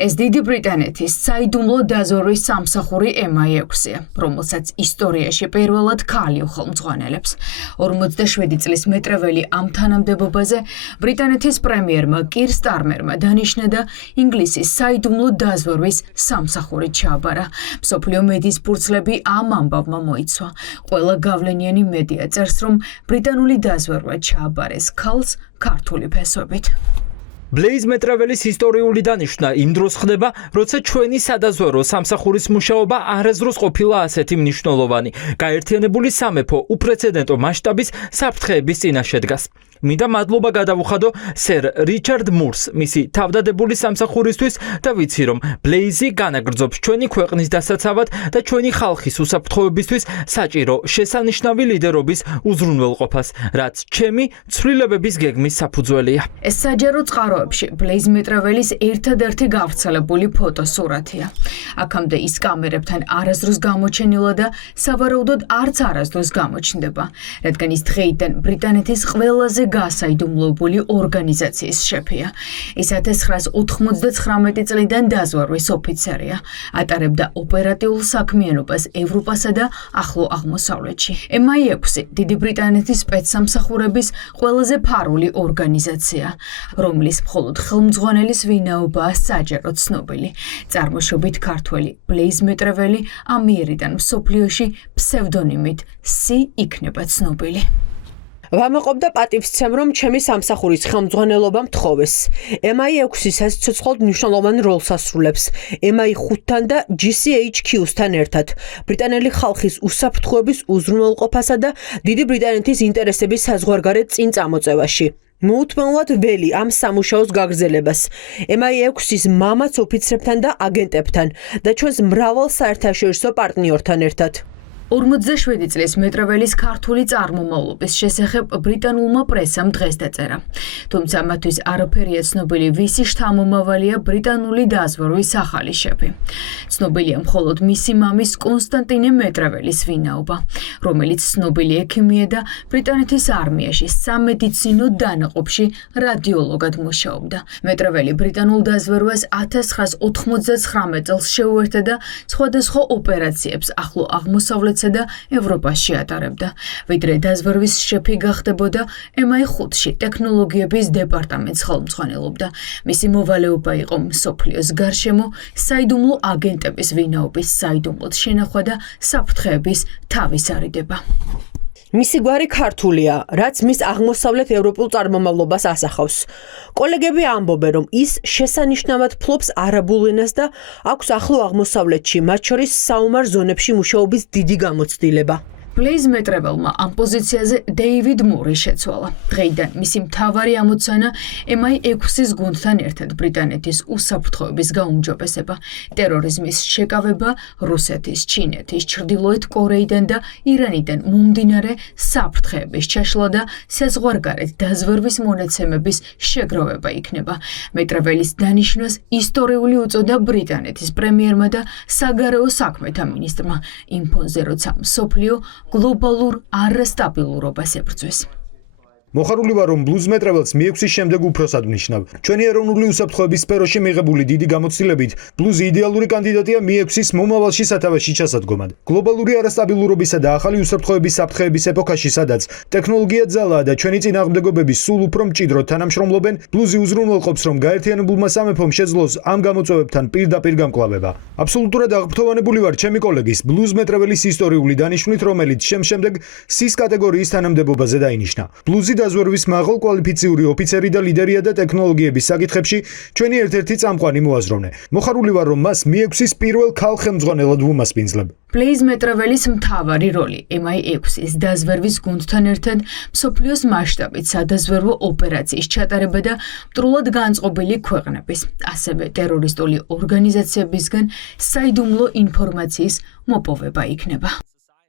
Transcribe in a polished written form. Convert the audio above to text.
ეს დიდი ბრიტანეთის საიდუმლო დაზვერვის სამსახური MI6-ია, რომელსაც ისტორიაში პირველად ქალი უხელმძღვანელებს. 47 წლის მეტრეველი ამ თანამდებობაზე ბრიტანეთის პრემიერმა კირ სტარმერმა დანიშნა და ინგლისის საიდუმლო დაზვერვის სამსახური ჩააბარა. მსოფლიო მედიის ფურცლები ამ ამბავმა მოიცვა. ყველა გავლენიანი მედია წერს, რომ ბრიტანული დაზვერვა ჩააბარეს ქალს ქართული ფესვებით. Blaze მეტრეველის ისტორიული დანიშვნა იმ დროს ხდება, როცა ჩვენი სადაზვერვო სამსახურის მუშაობა არასდროს ყოფილა ასეთი მნიშვნელოვანი. გაერთიანებული სამეფო უპრეცედენტო მასშტაბის საფრთხეების წინაშე დგას. მინდა მადლობა გადავუხადო სერ რიჩარდ მურს, მისი თავდადებული სამსახურისთვის და ვიცი, რომ Blaze განაგრძობს ჩვენი ქვეყნის დასაცავად და ჩვენი ხალხის უსაფრთხოებისთვის საჭირო შესანიშნავი ლიდერობის უზრუნველყოფას, რაც ჩემი ცვლილებების გეგმის საფუძველია. ეს საჯარო წყაროებში Blaze მეტრეველის ერთადერთი გავრცელებული ფოტოსურათია. აქამდე ის კამერებთან არასდროს გამოჩენილა და სავარაუდოდ არც არასდროს გამოჩნდება, რადგან ის დღეიდან ბრიტანეთის ყველაზე გასაიდუმლოებული ორგანიზაციის შეფია. ის 1999 წლიდან დაზვერვის ოფიცერია. ატარებდა ოპერატიულ საქმიანობას ევროპასა და ახლო აღმოსავლეთში. MI6 დიდი ბრიტანეთის სპეცსამსახურების ყველაზე ფარული ორგანიზაცია, რომლის მხოლოდ ხელმძღვანელის ვინაობაა საჯაროდ ცნობილი. წარმოშობით ქართველი Blaze მეტრეველი ამიერიდან მსოფლიოში ფსევდონიმით C იქნება ცნობილი. ვამაყობდა პატივსცემ, რომ ჩემი სამსახურის ხელმძღვანელობა მთხოვეს. MI6-საც ცოცხლად მნიშვნელოვან როლს ასრულებს MI5-თან და GCHQ-სთან ერთად. ბრიტანელი ხალხის უსაფრთხოების უზრუნველყოფასა და დიდი ბრიტანეთის ინტერესების საზღვარგარეთ წინ წამოწევაში. მოუთმენლად ველი ამ სამუშაოს გაგრძელებას MI6-ის მამაც ოფიცრებთან და აგენტებთან და ჩვენს მრავალ საერთაშორისო პარტნიორთან ერთად. 47 წლის მეტრეველის ქართული წარმომავლობის შესახებ ბრიტანულმა პრესამ დღეს დაწერა. თუმცა მათთვის არაფერია ცნობილი, ვისი შთამომავალია ბრიტანული დაზვერვის ახალი შეფი. ცნობილია მხოლოდ მისი მამის კონსტანტინე მეტრეველის ვინაობა, რომელიც ცნობილი ექიმია და ბრიტანეთის არმიაში სამედიცინო დანაყოფში რადიოლოგად მუშაობდა. მეტრეველი ბრიტანულ დაზვერვას 1999 წელს შეუერთდა და სხვადასხვა ოპერაციებს ახლო აღმოსავლეთსა და ევროპაში ატარებდა. ვიდრე დაზვერვის შეფი გახდებოდა, MI5-ში ტექნოლოგიების დეპარტამენტს ხელმძღვანელობდა. მისი მოვალეობა იყო მსოფლიოს გარშემო საიდუმლო აგენტების ვინაობის საიდუმლოდ შენახვა და საფრთხეების თავისარიდება. მისი გვარი ქართულია, რაც მის აღმოსავლეთ ევროპულ წარმომავლობას ასახავს. კოლეგები ამბობენ, რომ ის შესანიშნავად ფლობს არაბულ ენას და აქვს ახლო აღმოსავლეთში, მათ შორის საომარ ზონებში მუშაობის დიდი გამოცდილება. Blaze მეტრეველმა ამ პოზიციაზე დეივიდ მური შეცვალა. დღეიდან მისი მთავარი ამოცანა MI6-ის გუნდთან ერთად ბრიტანეთის უსაფრთხოების გაუმჯობესება, ტერორიზმის შეკავება, რუსეთის, ჩინეთის, ჩრდილოეთ კორეიდან და ირანიდან მომდინარე საფრთხეების ჩაშლა და საზღვარგარეთ დაზვერვის მონაცემების შეგროვება იქნება. მეტრეველის დანიშვნას ისტორიული უწოდა ბრიტანეთის პრემიერმა და საგარეო საქმეთა მინისტრმა იმ ფონზე, როცა მსოფლიო გლობალურ არასტაბილურობას ებრძვის. მოხარული ვარ, რომ Blaze მეტრეველს MI6-ის შემდეგ უფროსად ვნიშნავ. ჩვენი ეროვნული უსაფრთხოების სფეროში მიღებული დიდი გამოცდილებით, Blaze იდეალური კანდიდატია MI6-ის მომავალში სათავეში ჩასადგომად. გლობალური არასტაბილურობისა და ახალი უსაფრთხოების საფრთხეების ეპოქაში, სადაც ტექნოლოგია ძალაა და ჩვენი წინააღმდეგობები სულ უფრო მჭიდროდ თანამშრომლობენ, Blaze უზრუნველყოფს, რომ გაერთიანებულმა სამეფომ შეძლოს ამ გამოწვევებთან პირდაპირ გამკლავება. აბსოლუტურად აღფრთოვანებული ვარ ჩემი კოლეგის Blaze მეტრეველის ისტორიული დანიშვნით, რომელიც შემდეგ C-ს კატეგორიის თანამდებობაზე დაინიშნა. Blaze დაზვერვის მაღალ კვალიფიციური ოფიცერი და ლიდერია და ტექნოლოგიების საკითხებში ჩვენი ერთ-ერთი წამყვანი მოაზროვნე. მოხარული ვარ, რომ მას MI6-ის პირველ ქალ ხელმძღვანელად ვუმასპინძლებ. Blaze მეტრეველის მთავარი როლი MI6-ის დაზვერვის გუნდთან ერთად მსოფლიოს მასშტაბით სადაზვერვო ოპერაციის ჩატარება და მტრულად განწყობილი ქვეყნების, ასევე ტერორისტული ორგანიზაციებისგან საიდუმლო ინფორმაციის მოპოვება იქნება.